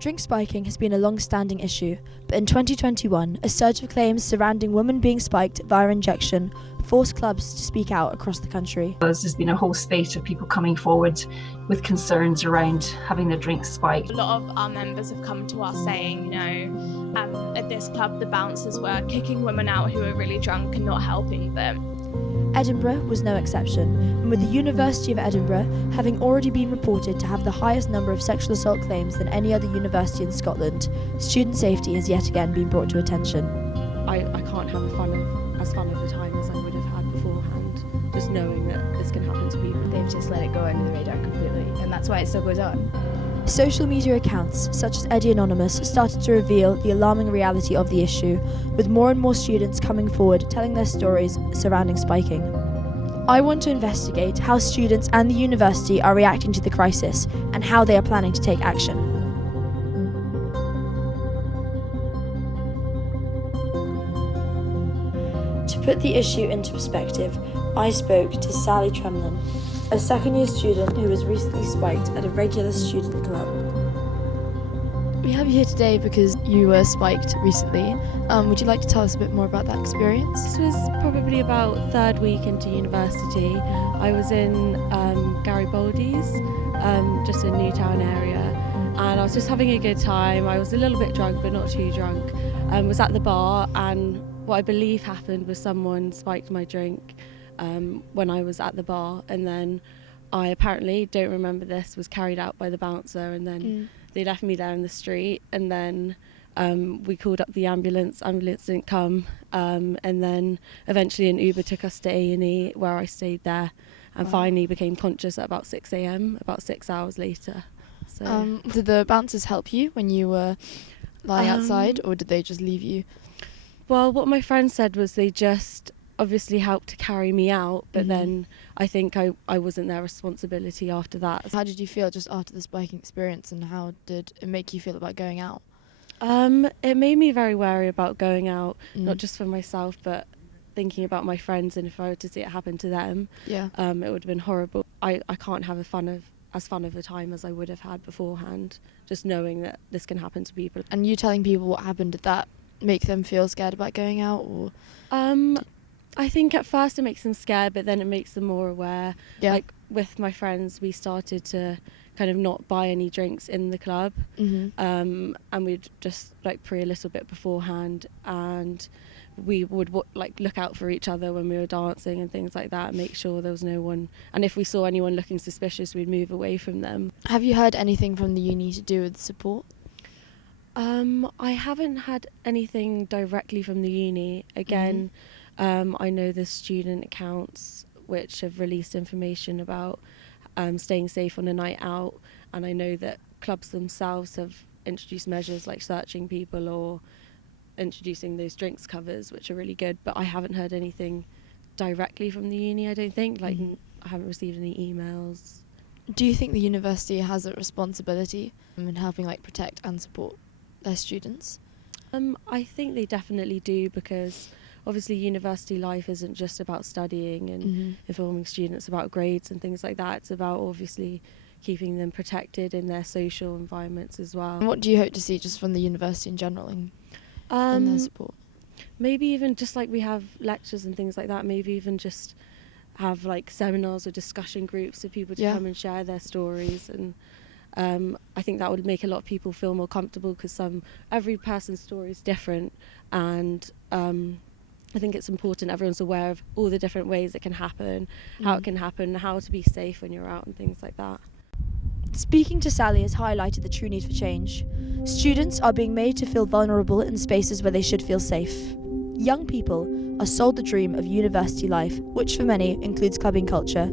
Drink spiking has been a long-standing issue, but in 2021, a surge of claims surrounding women being spiked via injection forced clubs to speak out across the country. There's been a whole spate of people coming forward with concerns around having their drinks spiked. A lot of our members have come to us saying, at this club the bouncers were kicking women out who were really drunk and not helping them. Edinburgh was no exception, and with the University of Edinburgh having already been reported to have the highest number of sexual assault claims than any other university in Scotland, student safety has yet again been brought to attention. I can't have as fun of a time as I would have had beforehand, just knowing that this can happen to people. They've just let it go under the radar completely, and that's why it still goes on. Social media accounts, such as Eddie Anonymous, started to reveal the alarming reality of the issue, with more and more students coming forward telling their stories surrounding spiking. I want to investigate how students and the university are reacting to the crisis and how they are planning to take action. To put the issue into perspective, I spoke to Sally Tremlin, a second-year student who was recently spiked at a regular student club. We have you here today because you were spiked recently. Would you like to tell us a bit more about that experience? This was probably about third week into university. I was in Garibaldi's, just in Newtown area, and I was just having a good time. I was a little bit drunk, but not too drunk. Was at the bar, and what I believe happened was someone spiked my drink when I was at the bar, and then I apparently, don't remember this, was carried out by the bouncer, and then they left me there in the street, and then we called up the ambulance didn't come, and then eventually an Uber took us to A&E, where I stayed there, and finally became conscious at about 6 a.m, about 6 hours later. So. Did the bouncers help you when you were lying outside, or did they just leave you? Well, what my friend said was they just obviously helped to carry me out, but then I think I wasn't their responsibility after that. How did you feel just after the spiking experience, and how did it make you feel about going out? It made me very wary about going out, not just for myself, but thinking about my friends, and if I were to see it happen to them, it would have been horrible. I can't have as fun of a time as I would have had beforehand, just knowing that this can happen to people. And you telling people what happened, did that make them feel scared about going out, or? I think at first it makes them scared, but then it makes them more aware. Yeah. Like with my friends, we started to kind of not buy any drinks in the club, and we'd just like pray a little bit beforehand, and we would look out for each other when we were dancing and things like that, and make sure there was no one, and if we saw anyone looking suspicious, we'd move away from them. Have you heard anything from the uni to do with support? I haven't had anything directly from the uni. Again, I know the student accounts which have released information about staying safe on a night out, and I know that clubs themselves have introduced measures like searching people or introducing those drinks covers, which are really good, but I haven't heard anything directly from the uni, I don't think. I haven't received any emails. Do you think the university has a responsibility in helping protect and support their students? I think they definitely do, because obviously university life isn't just about studying and informing students about grades and things like that. It's about obviously keeping them protected in their social environments as well. And what do you hope to see just from the university in general in their support? Maybe even just we have lectures and things like that, maybe even just have seminars or discussion groups for people to come and share their stories, and I think that would make a lot of people feel more comfortable, because every person's story is different, and I think it's important everyone's aware of all the different ways it can happen, how it can happen, how to be safe when you're out and things like that. Speaking to Sally has highlighted the true need for change. Students are being made to feel vulnerable in spaces where they should feel safe. Young people are sold the dream of university life, which for many includes clubbing culture.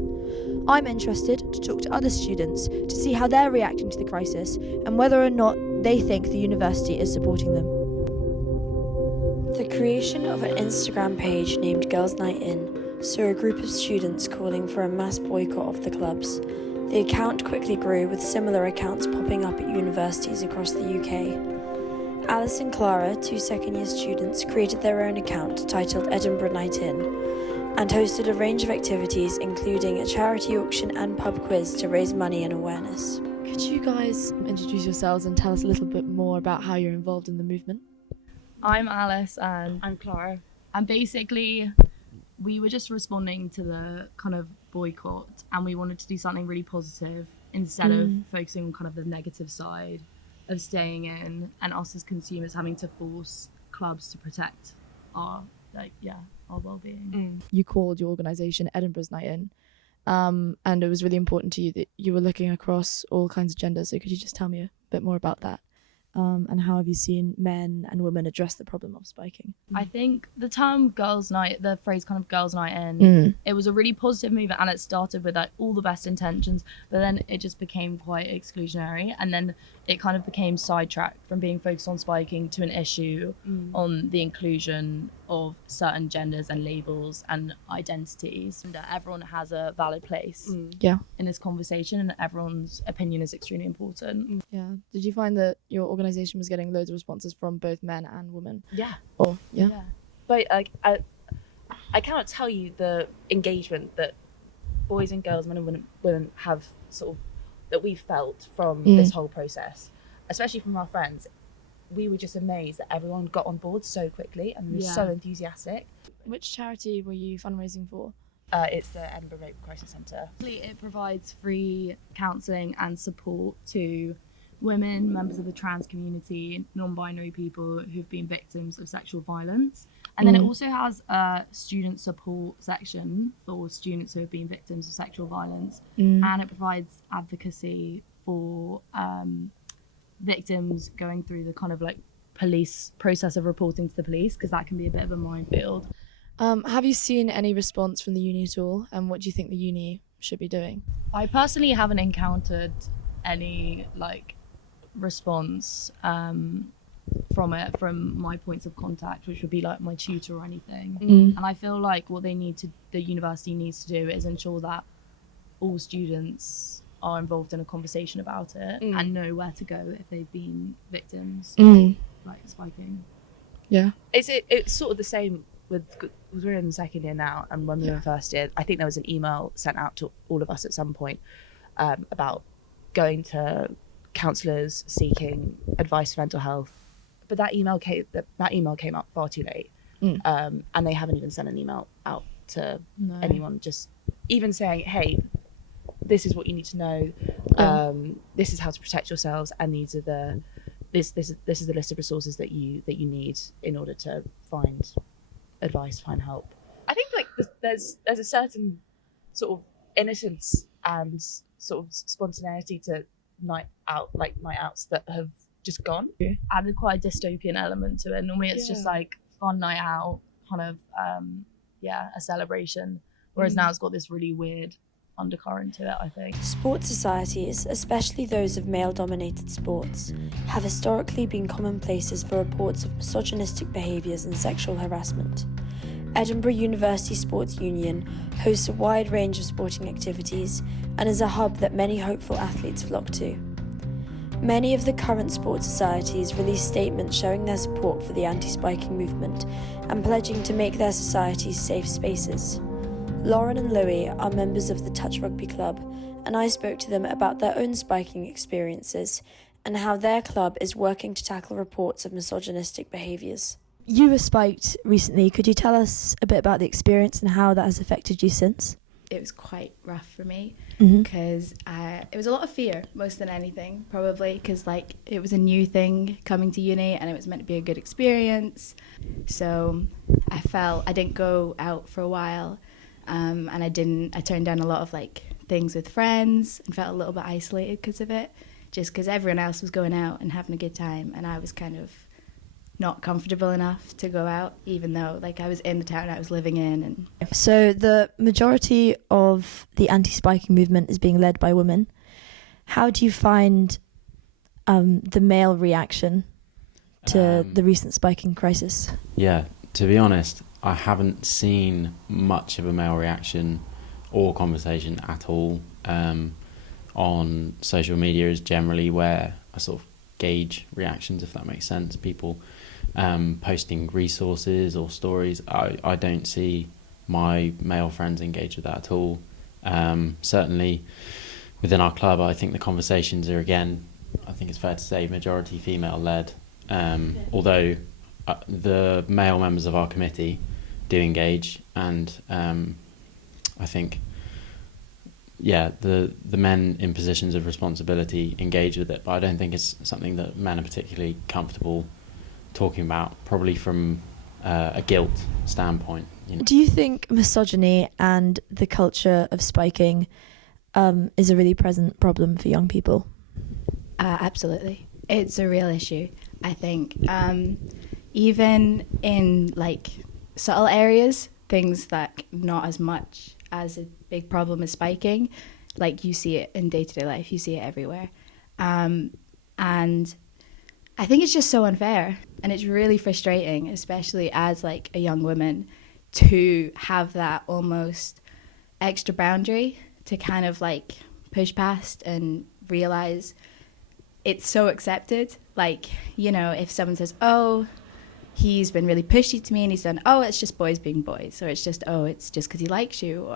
I'm interested to talk to other students to see how they're reacting to the crisis and whether or not they think the university is supporting them. The creation of an Instagram page named Girls Night In saw a group of students calling for a mass boycott of the clubs. The account quickly grew, with similar accounts popping up at universities across the UK. Alice and Clara, two second-year students, created their own account titled Edinburgh Night In and hosted a range of activities, including a charity auction and pub quiz to raise money and awareness. Could you guys introduce yourselves and tell us a little bit more about how you're involved in the movement? I'm Alice and I'm Clara. And basically, we were just responding to the kind of boycott, and we wanted to do something really positive instead of focusing on kind of the negative side of staying in, and us as consumers having to force clubs to protect our well-being. You called your organisation Edinburgh's Night In, and it was really important to you that you were looking across all kinds of genders. So could you just tell me a bit more about that? And how have you seen men and women address the problem of spiking? I think the term girls' night, the phrase kind of girls' night in, it was a really positive movement, and it started with like all the best intentions, but then it just became quite exclusionary, and then it kind of became sidetracked from being focused on spiking to an issue on the inclusion of certain genders and labels and identities. And everyone has a valid place in this conversation, and everyone's opinion is extremely important. Yeah. Did you find that your organisation was getting loads of responses from both men and women? Yeah. Or But I cannot tell you the engagement that boys and girls, men and women have sort of, that we felt from this whole process, especially from our friends. We were just amazed that everyone got on board so quickly and was so enthusiastic. Which charity were you fundraising for? It's the Edinburgh Rape Crisis Centre. It provides free counselling and support to women, members of the trans community, non-binary people who've been victims of sexual violence. And then it also has a student support section for students who have been victims of sexual violence. And it provides advocacy for victims going through the kind of like police process of reporting to the police, because that can be a bit of a minefield. Have you seen any response from the uni at all? And what do you think the uni should be doing? I personally haven't encountered any like response from my points of contact, which would be like my tutor or anything. And I feel like what the university needs to do is ensure that all students are involved in a conversation about it and know where to go if they've been victims of like spiking. Yeah. It's sort of the same with, we're in second year now, and when we were in first year, I think there was an email sent out to all of us at some point about going to counsellors seeking advice for mental health, but that email came up far too late, and they haven't even sent an email out to anyone, just even saying, hey, this is what you need to know, this is how to protect yourselves, and these are this is the list of resources that you need in order to find advice, find help. I think like there's a certain sort of innocence and sort of spontaneity to night outs that have just gone. Added quite a dystopian element to it. Normally it's just like fun night out, kind of a celebration, whereas now it's got this really weird undercurrent to it, I think. Sports societies, especially those of male-dominated sports, have historically been common places for reports of misogynistic behaviours and sexual harassment. Edinburgh University Sports Union hosts a wide range of sporting activities and is a hub that many hopeful athletes flock to. Many of the current sports societies release statements showing their support for the anti-spiking movement and pledging to make their societies safe spaces. Lauren and Louis are members of the Touch Rugby Club, and I spoke to them about their own spiking experiences and how their club is working to tackle reports of misogynistic behaviours. You were spiked recently. Could you tell us a bit about the experience and how that has affected you since? It was quite rough for me because it was a lot of fear, most than anything, probably, because like it was a new thing coming to uni and it was meant to be a good experience. So I didn't go out for a while, and I turned down a lot of like things with friends and felt a little bit isolated because of it, just because everyone else was going out and having a good time and I was kind of not comfortable enough to go out, even though like I was in the town I was living in. And so the majority of the anti-spiking movement is being led by women. How do you find the male reaction to the recent spiking crisis? Yeah, to be honest, I haven't seen much of a male reaction or conversation at all on social media is generally where I sort of gauge reactions, if that makes sense. People posting resources or stories. I don't see my male friends engage with that at all. Certainly within our club, I think the conversations are, again, I think it's fair to say, majority female-led. Although the male members of our committee do engage, and I think, the men in positions of responsibility engage with it, but I don't think it's something that men are particularly comfortable talking about, probably from a guilt standpoint. You know? Do you think misogyny and the culture of spiking is a really present problem for young people? Absolutely. It's a real issue, I think. Even in like subtle areas, things that not as much as a big problem as spiking, like you see it in day-to-day life, you see it everywhere. And I think it's just so unfair, and it's really frustrating, especially as like a young woman, to have that almost extra boundary to kind of like push past and realize it's so accepted. Like, you know, if someone says, oh, he's been really pushy to me and he's done, oh, it's just boys being boys, or it's just, oh, it's just because he likes you,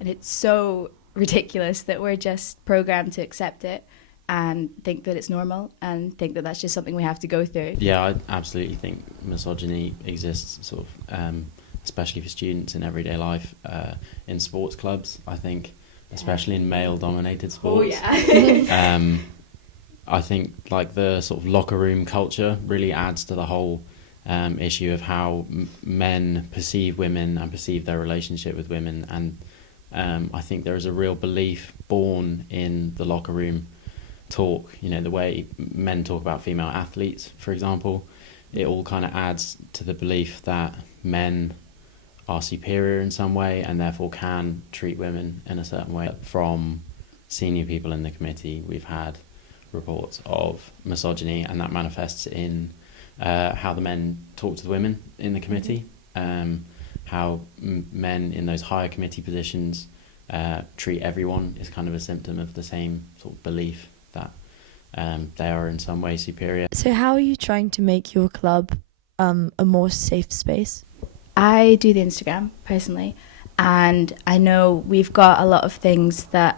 and it's so ridiculous that we're just programmed to accept it and think that it's normal and think that that's just something we have to go through. Yeah, I absolutely think misogyny exists, sort of, especially for students in everyday life, in sports clubs, I think, especially in male-dominated sports. Oh, yeah. I think like the sort of locker room culture really adds to the whole issue of how men perceive women and perceive their relationship with women, and I think there is a real belief born in the locker room talk, you know, the way men talk about female athletes, for example. It all kind of adds to the belief that men are superior in some way and therefore can treat women in a certain way. From senior people in the committee, we've had reports of misogyny, and that manifests in how the men talk to the women in the committee, how men in those higher committee positions treat everyone is kind of a symptom of the same sort of belief that they are in some way superior. So how are you trying to make your club a more safe space? I do the Instagram personally, and I know we've got a lot of things that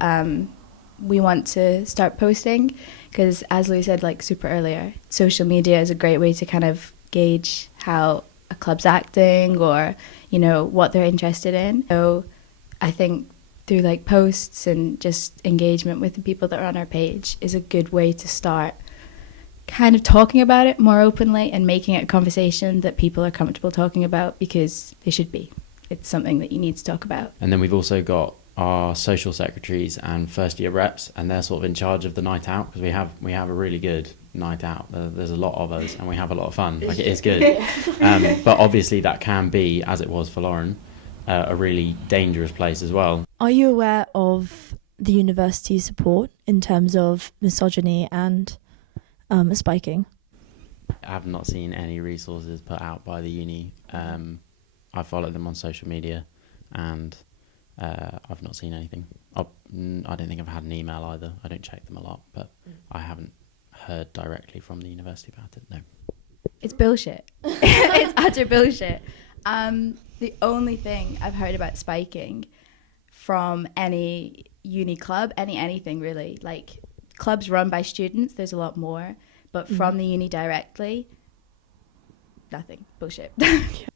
we want to start posting, because as Louis said like super earlier, social media is a great way to kind of gauge how a club's acting, or, you know, what they're interested in. So I think through like posts and just engagement with the people that are on our page is a good way to start kind of talking about it more openly and making it a conversation that people are comfortable talking about, because they should be. It's something that you need to talk about. And then we've also got our social secretaries and first year reps, and they're sort of in charge of the night out, because we have a really good night out. There's a lot of us and we have a lot of fun. Like, it is good. But obviously that can be, as it was for Lauren, a really dangerous place as well. Are you aware of the university support in terms of misogyny and spiking? I have not seen any resources put out by the uni. I follow them on social media, and I've not seen anything. I don't think I've had an email either. I don't check them a lot, but I haven't heard directly from the university about it, no. It's bullshit. It's utter bullshit. The only thing I've heard about spiking from any uni club, anything really, like clubs run by students, there's a lot more, but from the uni directly, nothing. Bullshit.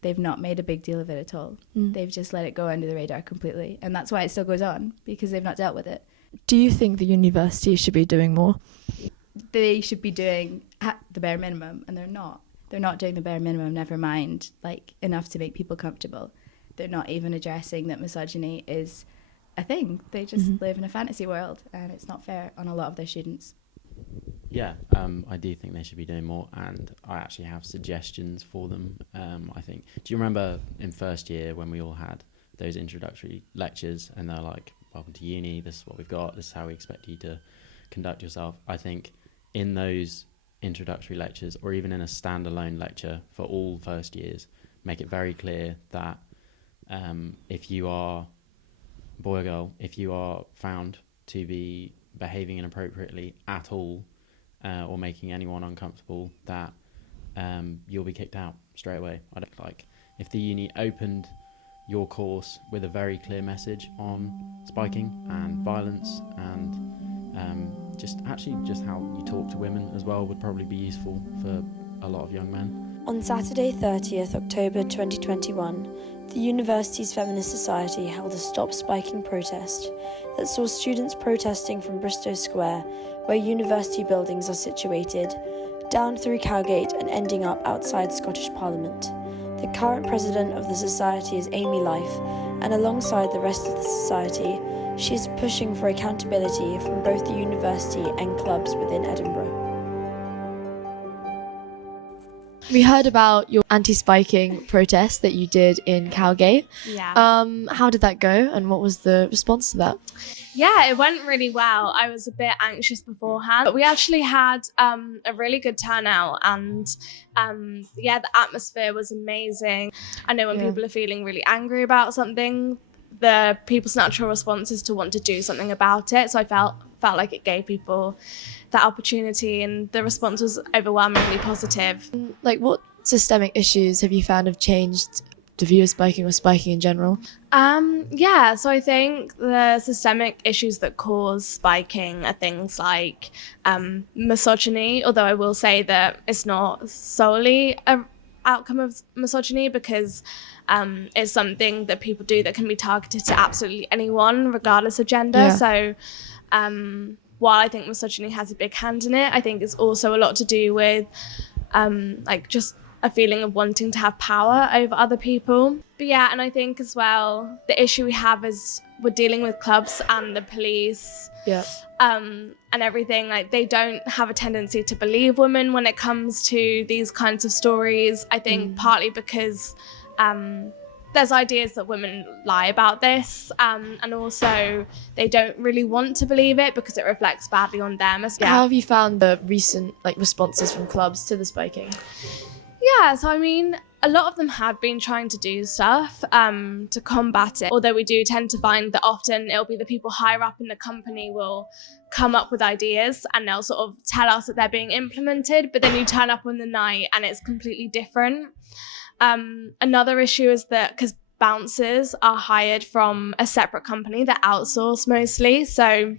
They've not made a big deal of it at all. They've just let it go under the radar completely, and that's why it still goes on, because they've not dealt with it. Do you think the university should be doing more? They should be doing at the bare minimum, and they're not. They're not doing the bare minimum, never mind like enough to make people comfortable. They're not even addressing that misogyny is a thing. They just live in a fantasy world, and it's not fair on a lot of their students. Yeah, I do think they should be doing more, and I actually have suggestions for them. I think, do you remember in first year when we all had those introductory lectures, and they're like, welcome to uni, this is what we've got, this is how we expect you to conduct yourself? I think in those introductory lectures, or even in a standalone lecture for all first years, make it very clear that if you are boy or girl, if you are found to be behaving inappropriately at all, or making anyone uncomfortable, that you'll be kicked out straight away. I don't like if the uni opened your course with a very clear message on spiking and violence and just how you talk to women as well would probably be useful for a lot of young men. On Saturday 30th October 2021, the university's Feminist Society held a Stop Spiking protest that saw students protesting from Bristow Square, where university buildings are situated, down through Cowgate and ending up outside Scottish Parliament. The current president of the society is Amy Life, and alongside the rest of the society, she is pushing for accountability from both the university and clubs within Edinburgh. We heard about your anti-spiking protest that you did in Cowgate. Yeah. How did that go, and what was the response to that? Yeah, it went really well. I was a bit anxious beforehand, but we actually had a really good turnout, and the atmosphere was amazing. I know when people are feeling really angry about something, the people's natural response is to want to do something about it. So I felt like it gave people that opportunity, and the response was overwhelmingly positive. Like, what systemic issues have you found have changed the view of spiking or spiking in general? So I think the systemic issues that cause spiking are things like misogyny, although I will say that it's not solely an outcome of misogyny, because it's something that people do that can be targeted to absolutely anyone, regardless of gender. Yeah. So while I think misogyny has a big hand in it, I think it's also a lot to do with just a feeling of wanting to have power over other people. But yeah, and I think as well, the issue we have is we're dealing with clubs and the police and everything. Like, they don't have a tendency to believe women when it comes to these kinds of stories. I think partly because there's ideas that women lie about this, and also they don't really want to believe it because it reflects badly on them. How have you found the recent responses from clubs to the spiking? Yeah, so I mean, a lot of them have been trying to do stuff to combat it, although we do tend to find that often it'll be the people higher up in the company will come up with ideas and they'll sort of tell us that they're being implemented, but then you turn up on the night and it's completely different. Another issue is that because bouncers are hired from a separate company, they're outsourced mostly, so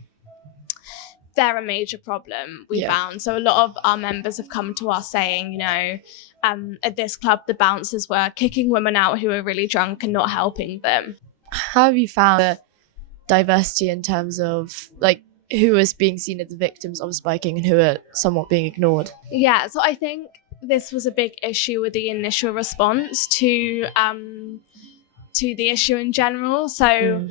they're a major problem we found. So a lot of our members have come to us saying, at this club, the bouncers were kicking women out who were really drunk and not helping them. How have you found the diversity in terms of who is being seen as the victims of spiking and who are somewhat being ignored? Yeah, so I think this was a big issue with the initial response to the issue in general. So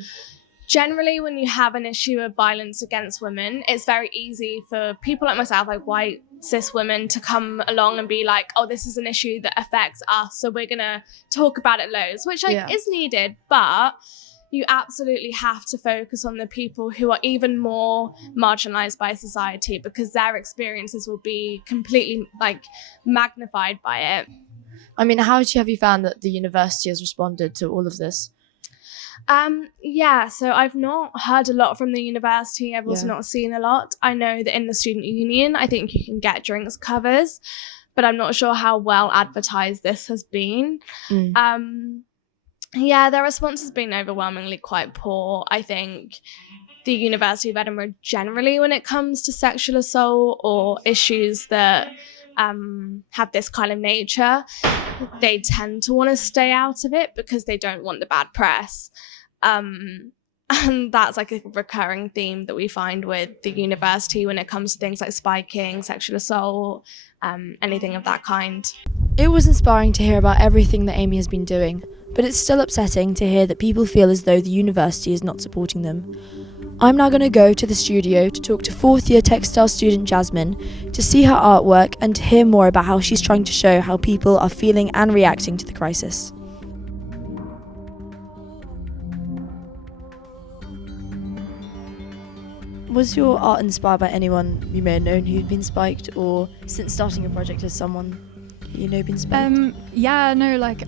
generally, when you have an issue of violence against women, it's very easy for people like myself, like white cis women, to come along and be like, oh, this is an issue that affects us, so we're gonna talk about it loads, which is needed, but you absolutely have to focus on the people who are even more marginalized by society, because their experiences will be completely magnified by it. I mean, how have you found that the university has responded to all of this? So I've not heard a lot from the university. I've also not seen a lot. I know that in the student union, I think you can get drinks covers, but I'm not sure how well advertised this has been. Their response has been overwhelmingly quite poor. I think the University of Edinburgh generally, when it comes to sexual assault or issues that have this kind of nature, they tend to want to stay out of it because they don't want the bad press. And that's a recurring theme that we find with the university when it comes to things like spiking, sexual assault, anything of that kind. It was inspiring to hear about everything that Amy has been doing, but it's still upsetting to hear that people feel as though the university is not supporting them. I'm now going to go to the studio to talk to fourth year textile student Jasmine to see her artwork and to hear more about how she's trying to show how people are feeling and reacting to the crisis. Was your art inspired by anyone you may have known who'd been spiked, or since starting a project has someone been spiked?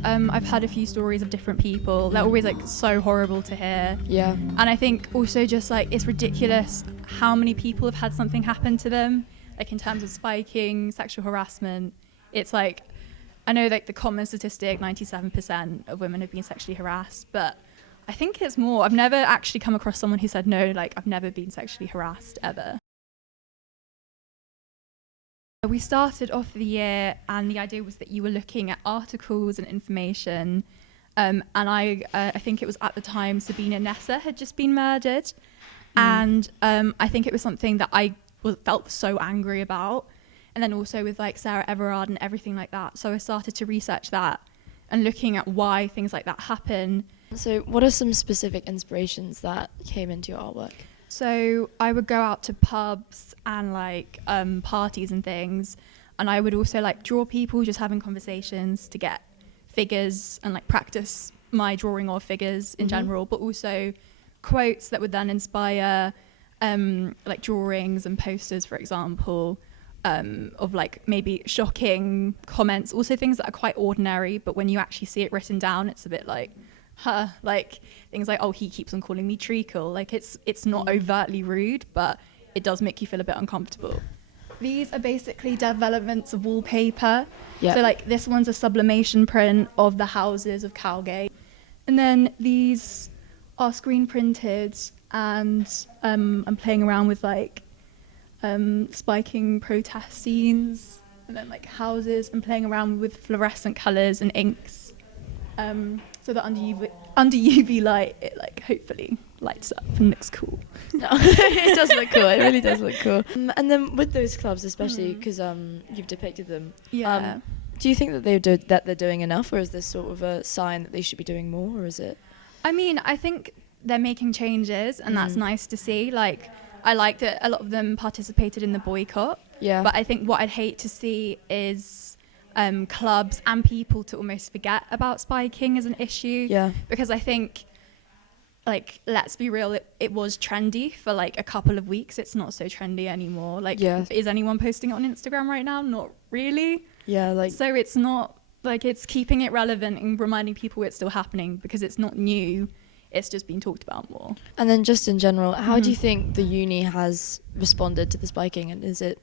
I've had a few stories of different people. They're always so horrible to hear. Yeah. And I think also just it's ridiculous how many people have had something happen to them, in terms of spiking, sexual harassment. It's I know the common statistic, 97% of women have been sexually harassed, but I think it's more. I've never actually come across someone who said no, I've never been sexually harassed ever. We started off the year and the idea was that you were looking at articles and information. And I think it was at the time Sabina Nessa had just been murdered. And I think it was something that I felt so angry about. And then also with like Sarah Everard and everything like that. So I started to research that and looking at why things like that happen. So what are some specific inspirations that came into your artwork? So I would go out to pubs and like parties and things, and I would also like draw people just having conversations to get figures and like practice my drawing of figures in general, but also quotes that would then inspire like drawings and posters, for example, of like maybe shocking comments, also things that are quite ordinary, but when you actually see it written down, it's a bit like, like things like, oh, he keeps on calling me treacle. Like it's not overtly rude, but it does make you feel a bit uncomfortable. These are basically developments of wallpaper. Yep. So like this one's a sublimation print of the houses of Cowgate. And then these are screen printed, and I'm playing around with like spiking protest scenes, and then like houses, and playing around with fluorescent colours and inks. So that under UV light, it like hopefully lights up and looks cool. No, it does look cool. It really does look cool. And then with those clubs, especially because you've depicted them. Yeah. Do you think that they're doing enough, or is this sort of a sign that they should be doing more, or is it? I mean, I think they're making changes, and that's nice to see. Like, I like that a lot of them participated in the boycott. Yeah. But I think what I'd hate to see is clubs and people to almost forget about spiking as an issue. Yeah. Because I think, like, let's be real, it was trendy for like a couple of weeks. It's not so trendy anymore. Like, is anyone posting it on Instagram right now? Not really. Yeah. Like. So it's not like, it's keeping it relevant and reminding people it's still happening because it's not new. It's just been talked about more. And then just in general, how do you think the uni has responded to the spiking, and is it?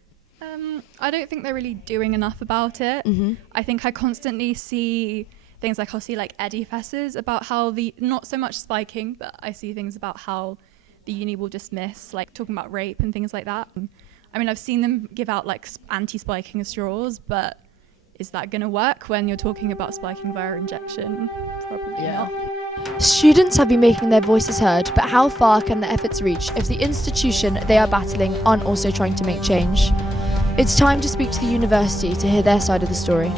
I don't think they're really doing enough about it. I think I constantly see things like, I'll see like Eddie Fesses about how not so much spiking, but I see things about how the uni will dismiss, like talking about rape and things like that. I mean, I've seen them give out like anti-spiking straws, but is that going to work when you're talking about spiking via injection? Probably not. Students have been making their voices heard, but how far can their efforts reach if the institution they are battling aren't also trying to make change? It's time to speak to the university to hear their side of the story.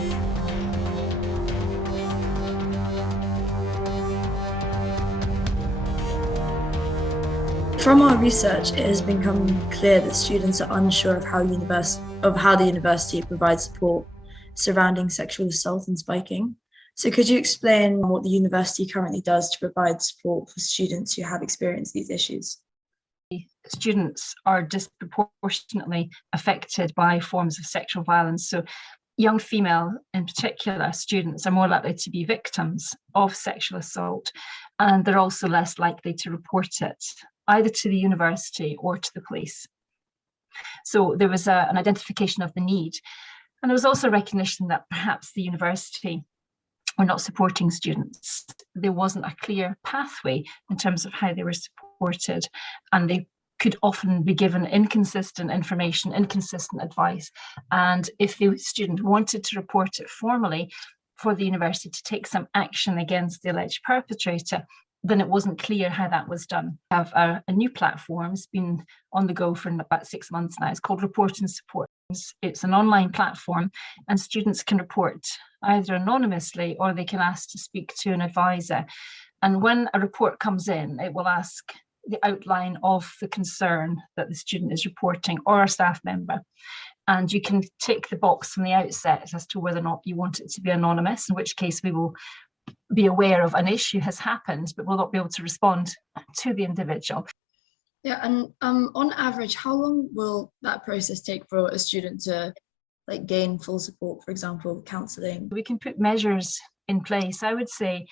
From our research, it has become clear that students are unsure of how the university provides support surrounding sexual assault and spiking. So could you explain what the university currently does to provide support for students who have experienced these issues? Students are disproportionately affected by forms of sexual violence. So young female, in particular, students are more likely to be victims of sexual assault, and they're also less likely to report it, either to the university or to the police. So there was an identification of the need. And there was also recognition that perhaps the university were not supporting students. There wasn't a clear pathway in terms of how they were supported, and they could often be given inconsistent information, inconsistent advice. And if the student wanted to report it formally for the university to take some action against the alleged perpetrator, then it wasn't clear how that was done. We have a new platform. It's been on the go for about 6 months now. It's called Report and Support. It's an online platform, and students can report either anonymously or they can ask to speak to an advisor. And when a report comes in, it will ask the outline of the concern that the student is reporting or a staff member. And you can tick the box from the outset as to whether or not you want it to be anonymous, in which case we will be aware of an issue has happened, but will not be able to respond to the individual. Yeah, and on average, how long will that process take for a student to like gain full support, for example, counselling? We can put measures in place, I would say,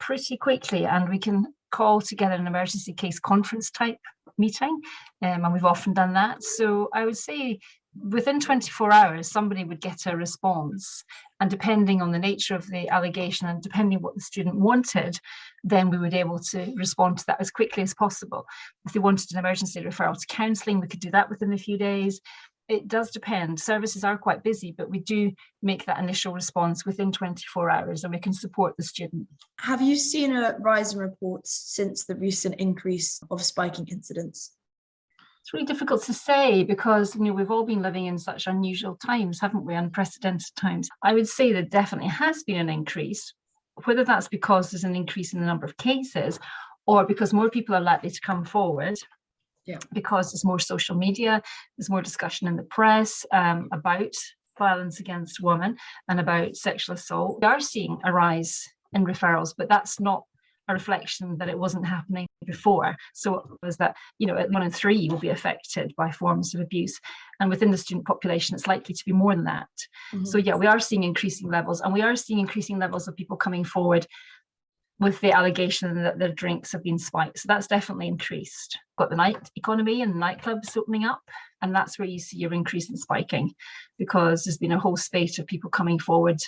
pretty quickly, and we can call together an emergency case conference type meeting, and we've often done that. So I would say within 24 hours, somebody would get a response, and depending on the nature of the allegation and depending what the student wanted, then we would be able to respond to that as quickly as possible. If they wanted an emergency referral to counselling, we could do that within a few days. It does depend. Services are quite busy, but we do make that initial response within 24 hours and we can support the student. Have you seen a rise in reports since the recent increase of spiking incidents? It's really difficult to say because we've all been living in such unusual times, haven't we? Unprecedented times. I would say there definitely has been an increase, whether that's because there's an increase in the number of cases or because more people are likely to come forward. Yeah. Because there's more social media, there's more discussion in the press about violence against women and about sexual assault. We are seeing a rise in referrals, but that's not a reflection that it wasn't happening before. So it was that, 1 in 3 will be affected by forms of abuse. And within the student population, it's likely to be more than that. Mm-hmm. So yeah, we are seeing increasing levels, and we are seeing increasing levels of people coming forward with the allegation that their drinks have been spiked. So that's definitely increased. Got the night economy and nightclubs opening up, and that's where you see your increase in spiking, because there's been a whole spate of people coming forward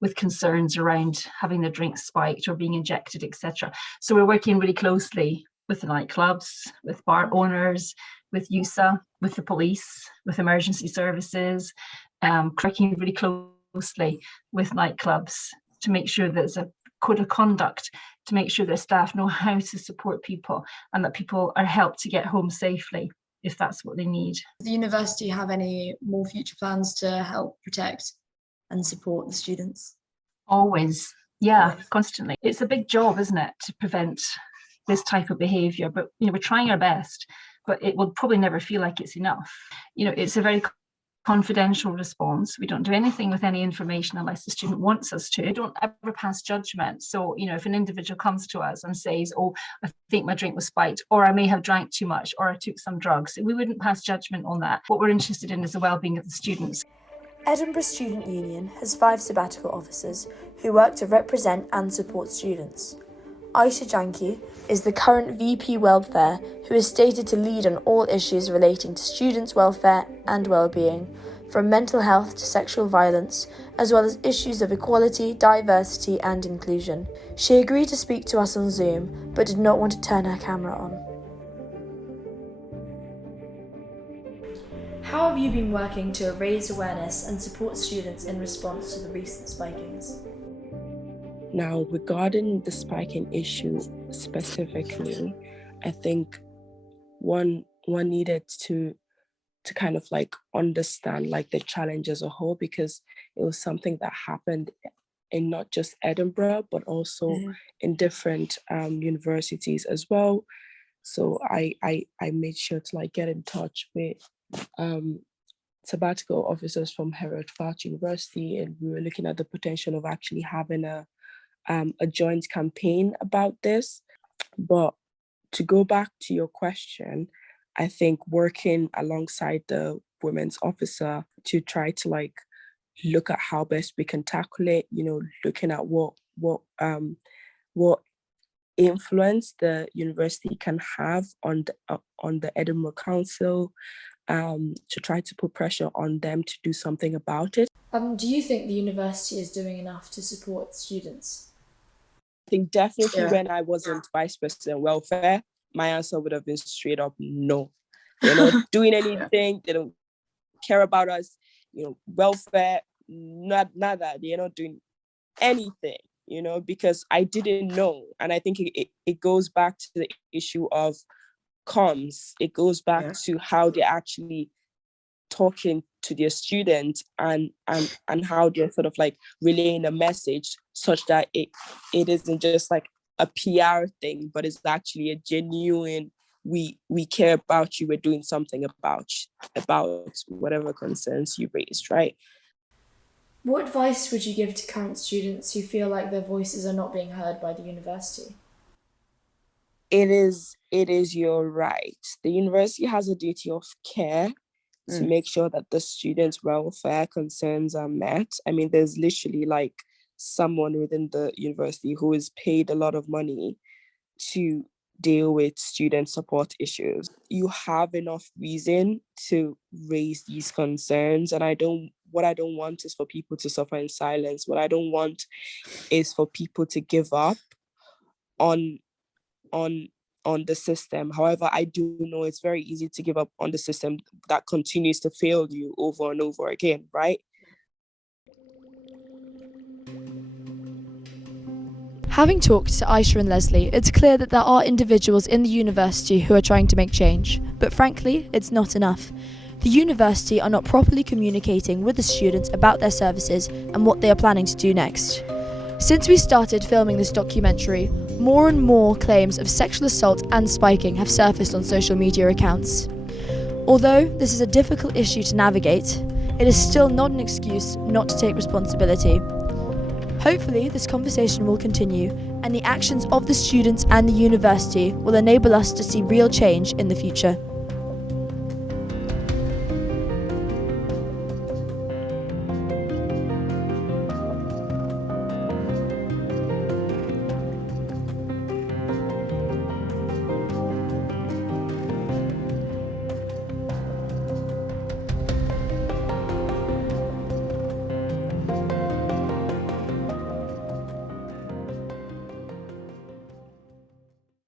with concerns around having their drinks spiked or being injected, etc. So we're working really closely with the nightclubs, with bar owners, with USA, with the police, with emergency services, working really closely with nightclubs to make sure there's a code of conduct, to make sure that staff know how to support people and that people are helped to get home safely if that's what they need. Does the university have any more future plans to help protect and support the students? Always, yeah, constantly. It's a big job, isn't it, to prevent this type of behaviour, but we're trying our best, but it will probably never feel like it's enough. It's a very confidential response. We don't do anything with any information unless the student wants us to. We don't ever pass judgment. So, if an individual comes to us and says, oh, I think my drink was spiked, or I may have drank too much, or I took some drugs, we wouldn't pass judgment on that. What we're interested in is the well-being of the students. Edinburgh Student Union has 5 sabbatical officers who work to represent and support students. Aisha Janki is the current VP Welfare, who is stated to lead on all issues relating to students' welfare and well-being, from mental health to sexual violence, as well as issues of equality, diversity and inclusion. She agreed to speak to us on Zoom, but did not want to turn her camera on. How have you been working to raise awareness and support students in response to the recent spikings? Now, regarding the spiking issue specifically, I think one needed to kind of understand the challenge as a whole, because it was something that happened in not just Edinburgh, but also in different universities as well. So I made sure to get in touch with sabbatical officers from Herbert University, and we were looking at the potential of actually having a joint campaign about this. But to go back to your question, I think working alongside the women's officer to try to look at how best we can tackle it, looking at what influence the university can have on the Edinburgh Council, to try to put pressure on them to do something about it. Do you think the university is doing enough to support students? I think definitely when I wasn't vice president welfare, my answer would have been straight up no. They're not doing anything. They don't care about us. Welfare, nada. They're not doing anything. Because I didn't know, and I think it goes back to the issue of comms. It goes back to how they're actually talking to their students and how they're sort of relaying a message such that it isn't just a PR thing, but it's actually a genuine, we care about you, we're doing something about whatever concerns you raised, right? What advice would you give to current students who feel like their voices are not being heard by the university? It is your right. The university has a duty of care to make sure that the students' welfare concerns are met. I mean, there's literally someone within the university who is paid a lot of money to deal with student support issues. You have enough reason to raise these concerns, and what I don't want is for people to suffer in silence. What I don't want is for people to give up on on the system. However, I do know it's very easy to give up on the system that continues to fail you over and over again, right? Having talked to Aisha and Leslie, it's clear that there are individuals in the university who are trying to make change, but frankly, it's not enough. The university are not properly communicating with the students about their services and what they are planning to do next. Since we started filming this documentary, more and more claims of sexual assault and spiking have surfaced on social media accounts. Although this is a difficult issue to navigate, it is still not an excuse not to take responsibility. Hopefully, this conversation will continue, and the actions of the students and the university will enable us to see real change in the future.